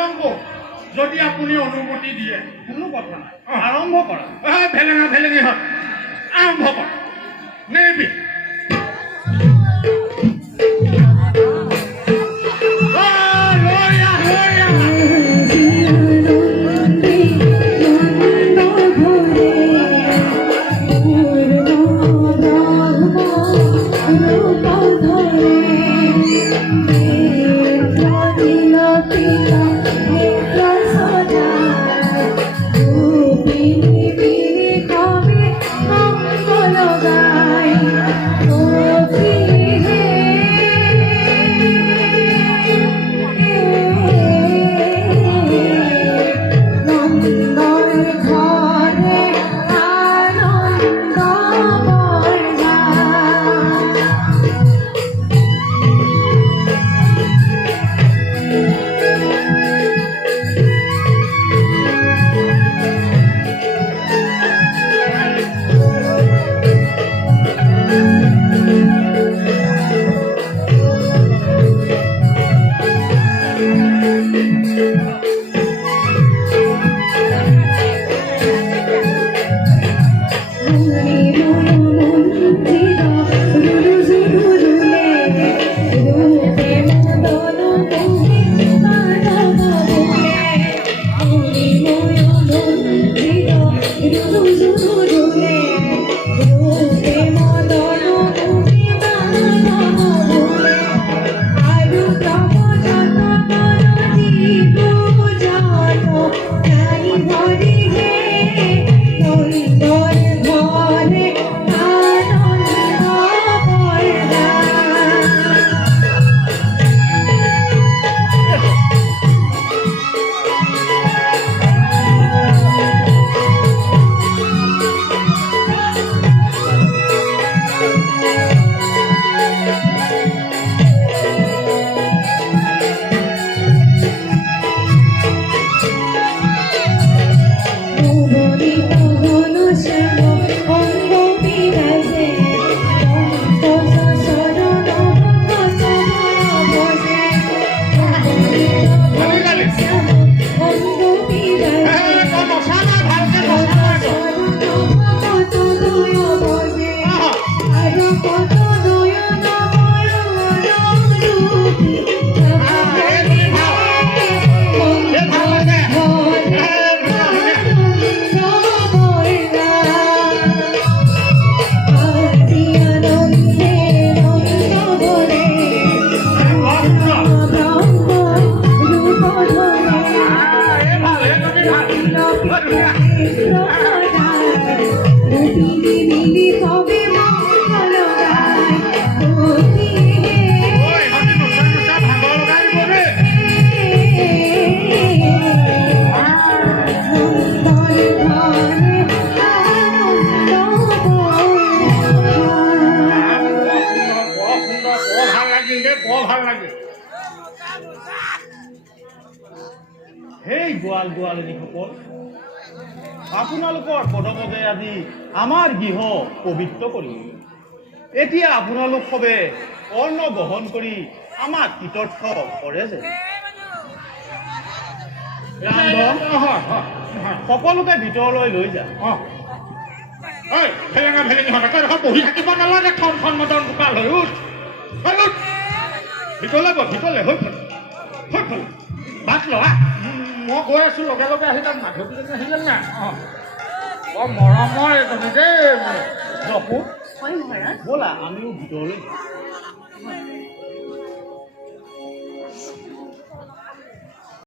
নলংকো যদি আপুনি অনুমতি দিয়ে কোনো কথা নাই আৰম্ভ কৰা ভেলেঙা ভেলেঙি হয় আৰম্ভ কৰ নেবি হেই গোৱাল গোৱালিনীসকল আপোনালোকৰ পদপদে আজি আমাৰ গৃহ পবিত্ৰ কৰিলে এতিয়া আপোনালোক সবে অন্ন গ্ৰহণ কৰি আমাক কৃতৰ্থ কৰে যে ৰান্ধন সকলোকে ভিতৰলৈ লৈ যা ভেলেঙা ভেলেঙি হয় বহি থাকিব নালাগে ঠন ঠন মদন গোপাল হৈ উঠ ভিতৰলৈ ভিতৰলৈ হৈ ফল ভাত লোৱা মই গৈ আছো লগে লগে আহি তাত মাধৱীজনী আহিলে না বৰ মৰমৰ এজনী দেই জপু ব'লা আমিও ভিতৰলৈ